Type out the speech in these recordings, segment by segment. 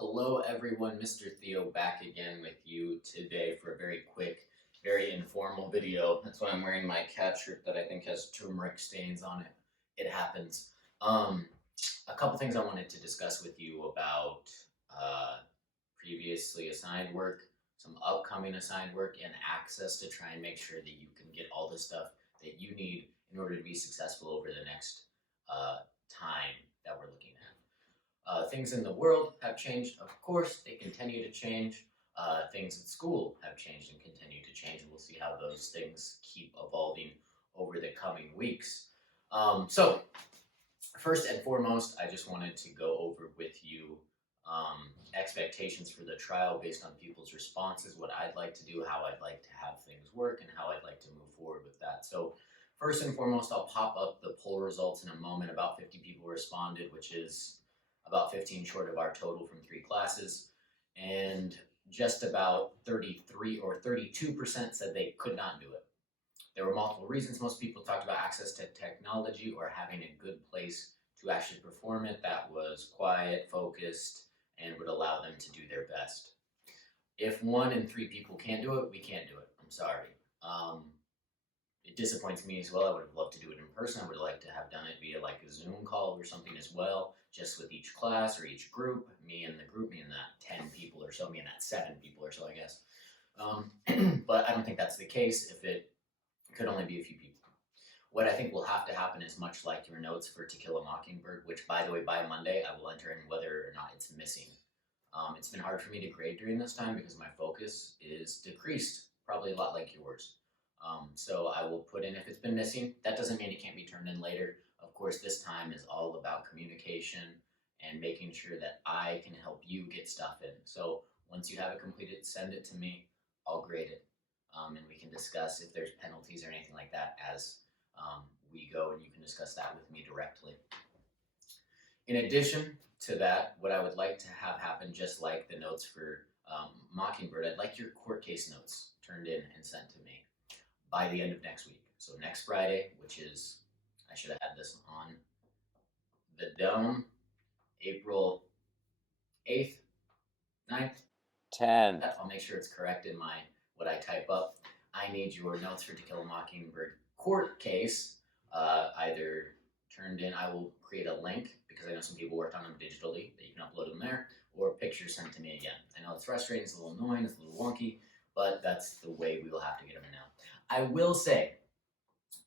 Hello, everyone. Mr. Theo back again with you today for a very quick, very informal video. That's why I'm wearing my cat shirt that I think has turmeric stains on it. It happens. Um, a couple things I wanted to discuss with you about uh, previously assigned work, some upcoming assigned work, and access to try and make sure that you can get all the stuff that you need in order to be successful over the next time that we're looking at. Things in the world have changed, of course, they continue to change. Things at school have changed and continue to change, and we'll see how those things keep evolving over the coming weeks. So, first and foremost, I just wanted to go over with you expectations for the trial based on people's responses, what I'd like to do, how I'd like to have things work, and how I'd like to move forward with that. So, first and foremost, I'll pop up the poll results in a moment. About 50 people responded, which is about 15 short of our total from 3 classes, and just about 33 or 32% said they could not do it. There were multiple reasons. Most people talked about access to technology or having a good place to actually perform it that was quiet, focused, and would allow them to do their best. If 1 in 3 people can't do it, we can't do it. I'm sorry. It disappoints me as well. I would have loved to do it in person. I would have liked to have done it via like a Zoom call or something as well, just with each class or each group, me and the group, me and that 10 people or so, me and that 7 people or so, I guess. But I don't think that's the case if it could only be a few people. What I think will have to happen is much like your notes for To Kill a Mockingbird, which, by the way, by Monday, I will enter in whether or not it's missing. It's been hard for me to grade during this time because my focus is decreased, probably a lot like yours. So I will put in if it's been missing. That doesn't mean it can't be turned in later. Of course, this time is all about communication and making sure that I can help you get stuff in. So once you have it completed, send it to me. I'll grade it. And we can discuss if there's penalties or anything like that as we go, and you can discuss that with me directly. In addition to that, what I would like to have happen, just like the notes for Mockingbird, I'd like your court case notes turned in and sent to me by the end of next week. So next Friday, which is, I should have had this on the dome, April 8th, 9th, 10th. I'll make sure it's correct in my what I type up. I need your notes for To Kill a Mockingbird court case, either turned in. I will create a link because I know some people worked on them digitally that you can upload them there, or pictures sent to me again. I know it's frustrating, it's a little annoying, it's a little wonky, but that's the way we will have to get them now. I will say,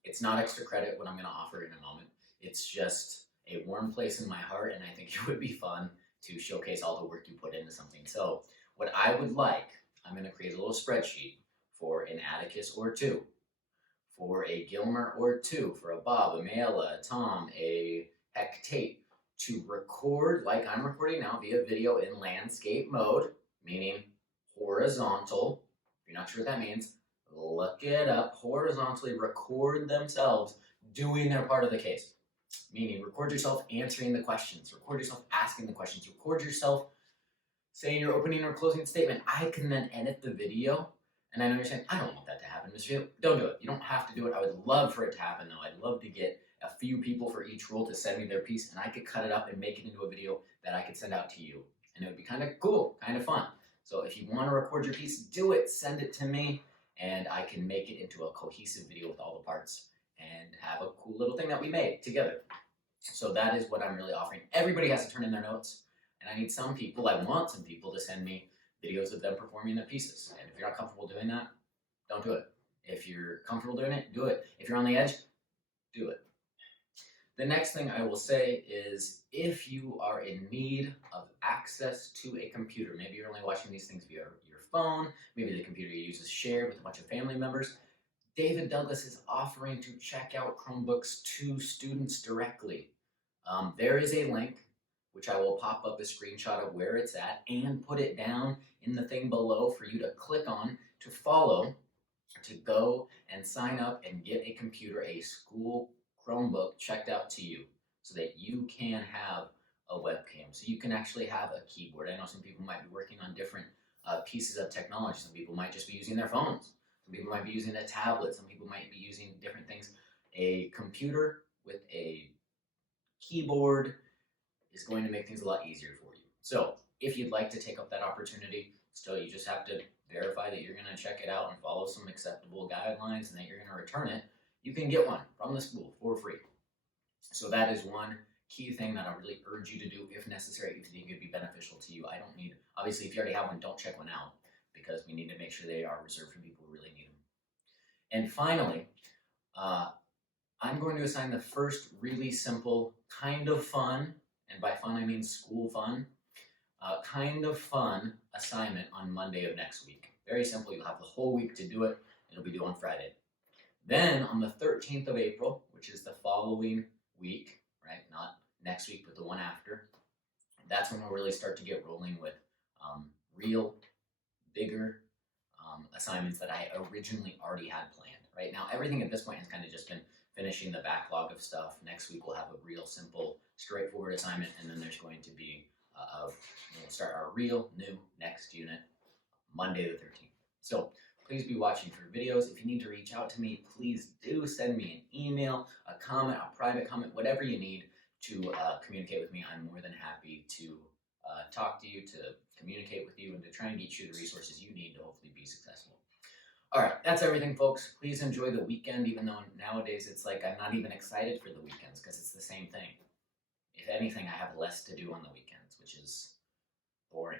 it's not extra credit what I'm going to offer in a moment. It's just a warm place in my heart, and I think it would be fun to showcase all the work you put into something. So what I would like, I'm going to create a little spreadsheet for an Atticus or 2, for a Gilmer or 2, for a Bob, a Mayella, a Tom, a Heck Tate, to record like I'm recording now via video in landscape mode, meaning horizontal. If you're not sure what that means, look it up. Horizontally record themselves doing their part of the case. Meaning record yourself answering the questions, record yourself asking the questions, record yourself saying your opening or closing statement. I can then edit the video. And I know you're saying, I don't want that to happen, Mr. Hill. Don't do it. You don't have to do it. I would love for it to happen, though. I'd love to get a few people for each role to send me their piece, and I could cut it up and make it into a video that I could send out to you. And it would be kind of cool, kind of fun. So if you want to record your piece, do it. Send it to me, and I can make it into a cohesive video with all the parts and have a cool little thing that we made together. So that is what I'm really offering. Everybody has to turn in their notes, and I need some people, I want some people to send me videos of them performing their pieces. And if you're not comfortable doing that, don't do it. If you're comfortable doing it, do it. If you're on the edge, do it. The next thing I will say is if you are in need of access to a computer, maybe you're only watching these things via your phone, maybe the computer you use is shared with a bunch of family members, David Douglas is offering to check out Chromebooks to students directly. There is a link, which I will pop up a screenshot of where it's at and put it down in the thing below for you to click on, to follow, to go and sign up and get a computer, a school Chromebook checked out to you so that you can have a webcam, so you can actually have a keyboard. I know some people might be working on different pieces of technology. Some people might just be using their phones. Some people might be using a tablet. Some people might be using different things. A computer with a keyboard is going to make things a lot easier for you. So If you'd like to take up that opportunity, still you just have to verify that you're going to check it out and follow some acceptable guidelines and that you're going to return it. You can get one from the school for free. So that is one key thing that I really urge you to do if necessary, if you think it'd be beneficial to you. I don't need, obviously, if you already have one, don't check one out because we need to make sure they are reserved for people who really need them. And finally, I'm going to assign the first really simple, kind of fun, and by fun I mean school fun, kind of fun assignment on Monday of next week. Very simple. You'll have the whole week to do it. It'll be due on Friday. Then on the 13th of April, which is the following week, right? Not next week, but the one after. That's when we'll really start to get rolling with real, bigger assignments that I originally already had planned. Right now, everything at this point has kind of just been finishing the backlog of stuff. Next week we'll have a real simple, straightforward assignment, and then there's going to be we'll start our real new next unit Monday the 13th. So please be watching for videos. If you need to reach out to me, please do send me an email, a comment, a private comment, whatever you need to communicate with me. I'm more than happy to talk to you, to communicate with you, and to try and get you the resources you need to hopefully be successful. All right, that's everything, folks. Please enjoy the weekend, even though nowadays it's like I'm not even excited for the weekends because it's the same thing. If anything, I have less to do on the weekends, which is boring.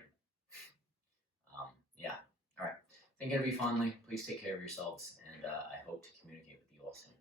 Yeah. All right. Think of you fondly. Please take care of yourselves, and I hope to communicate with you all soon.